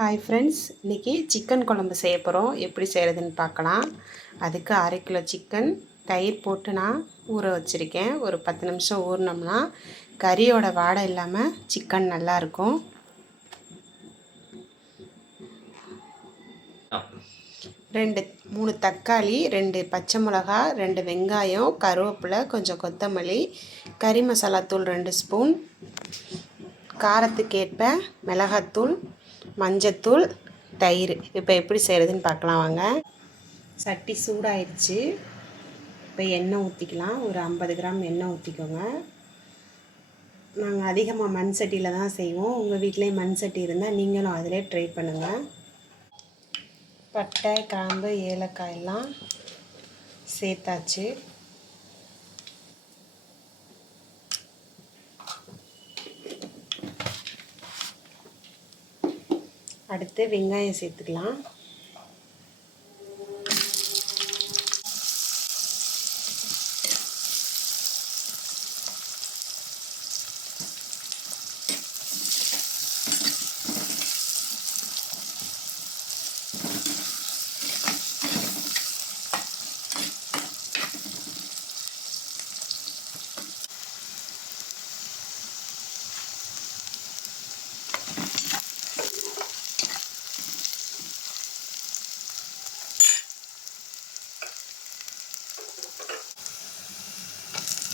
Hi friends, இன்றைக்கி chicken குழம்பு செய்ய போகிறோம். எப்படி செய்கிறதுன்னு பார்க்கலாம். அதுக்கு 1/2 கிலோ சிக்கன் தயிர் போட்டு நான் ஊற வச்சுருக்கேன். ஒரு 10 நிமிஷம் ஊறினோம்னா கறியோட வாடை இல்லாமல் சிக்கன் நல்லாயிருக்கும். ரெண்டு 3 தக்காளி, 2 பச்சை மிளகா, 2 வெங்காயம், கருவேப்பிலை, கொஞ்சம் கொத்தமல்லி, கறி மசாலாத்தூள் 2 ஸ்பூன், காரத்துக்கேற்ப மிளகாத்தூள், மஞ்சத்தூள், தயிர். இப்போ எப்படி செய்கிறதுன்னு பார்க்கலாம் வாங்க. சட்டி சூடாயிடுச்சு. இப்போ எண்ணெய் ஊற்றிக்கலாம். ஒரு 50 கிராம் எண்ணெய் ஊற்றிக்கோங்க. நாங்கள் அதிகமாக மண் சட்டியில் தான் செய்வோம். உங்கள் வீட்டிலே மண் சட்டி இருந்தால் நீங்களும் அதிலே ட்ரை பண்ணுங்கள். பட்டை, கிராம்பு, ஏலக்காய் எல்லாம் சேர்த்தாச்சு. அடுத்து வெங்காயம் சேர்த்துக்கலாம்.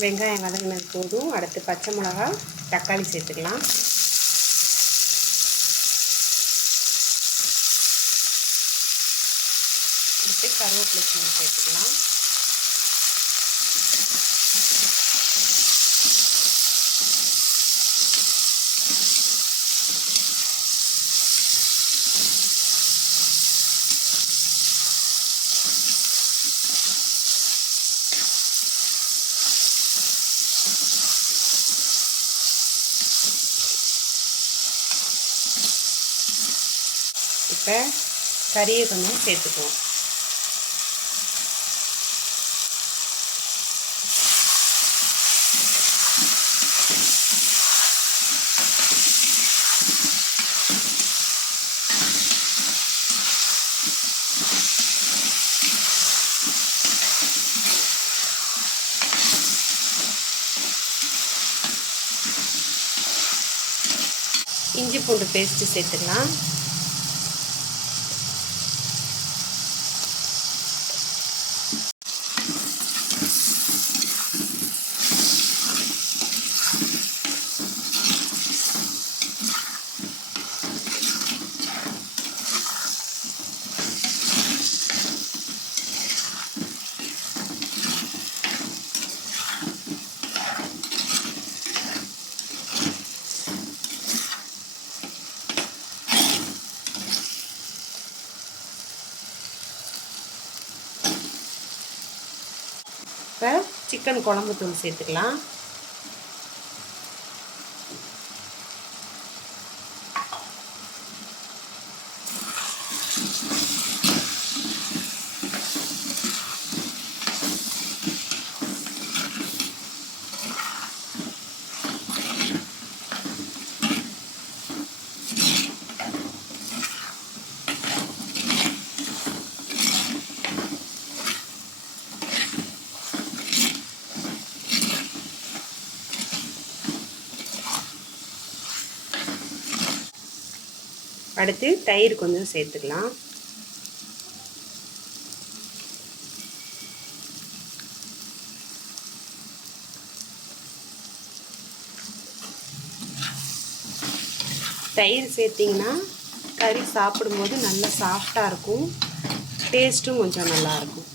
வெங்காயம் வதங்கினது போதும். அடுத்து பச்சை மிளகா, தக்காளி சேர்த்துக்கலாம். அடுத்து கருவேப்பிலை சேர்த்துக்கலாம். இப்போ கறியை கொஞ்சம் சேர்த்துக்குவோம். இஞ்சி பூண்டு பேஸ்ட்டு சேர்த்துக்கலாம். இப்போ சிக்கன் குழம்பு தூள் சேர்த்துக்கலாம். அடுத்து தயிர் கொஞ்சம் சேர்த்துக்கலாம். தயிர் சேர்த்திங்கன்னா கறி சாப்பிடும்போது நல்லா சாஃப்டாக இருக்கும். டேஸ்ட்டும் கொஞ்சம் நல்லாயிருக்கும்.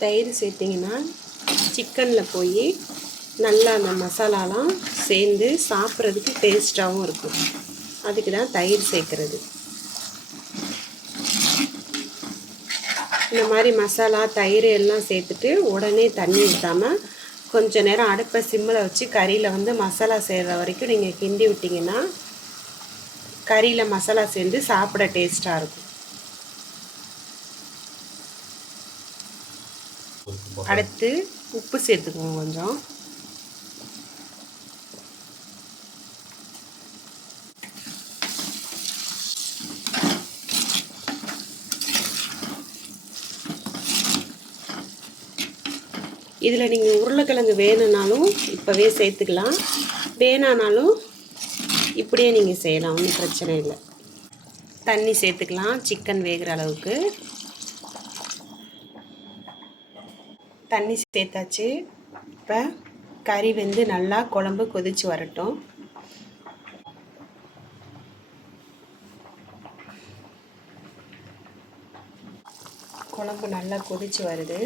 தயிர் சேர்த்திங்கன்னா சிக்கனில் போய் நல்லா அந்த மசாலாலாம் சேர்ந்து சாப்பிட்றதுக்கு டேஸ்ட்டாகவும் இருக்கும். அதுக்கு தான் தயிர் சேர்க்குறது. இந்த மாதிரி மசாலா தயிர் எல்லாம் சேர்த்துட்டு உடனே தண்ணி ஊற்றாமல் கொஞ்சம் நேரம் அடுப்பை சிம்மில் வச்சு கறியில் மசாலா சேர்கிற வரைக்கும் நீங்கள் கிண்டி விட்டிங்கன்னா கறியில் மசாலா சேர்ந்து சாப்பிட டேஸ்ட்டாக இருக்கும். அடுத்து உப்பு சேர்த்துக்குவோம் கொஞ்சம். இதில் நீங்கள் உருளைக்கிழங்கு வேணும்னாலும் இப்போவே சேர்த்துக்கலாம், வேணானாலும் இப்படியே நீங்கள் செய்யலாம், ஒன்றும் பிரச்சனை இல்லை. தண்ணி சேர்த்துக்கலாம் சிக்கன் வேகிற அளவுக்கு. தண்ணி சேர்த்தாச்சு. இப்போ கறி வந்து நல்லா குழம்பு கொதித்து வரட்டும். குழம்பு நல்லா கொதித்து வருது.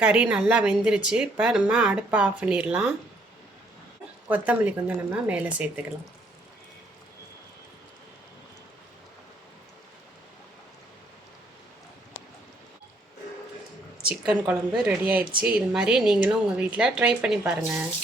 கறி நல்லா வெந்துருச்சு. இப்போ நம்ம அடுப்பை ஆஃப் பண்ணிடலாம். கொத்தமல்லி கொஞ்சம் நம்ம மேலே சேர்த்துக்கலாம். சிக்கன் குழம்பு ரெடி ஆயிடுச்சு. இது மாதிரி நீங்களும் உங்கள் வீட்டில் ட்ரை பண்ணி பாருங்கள்.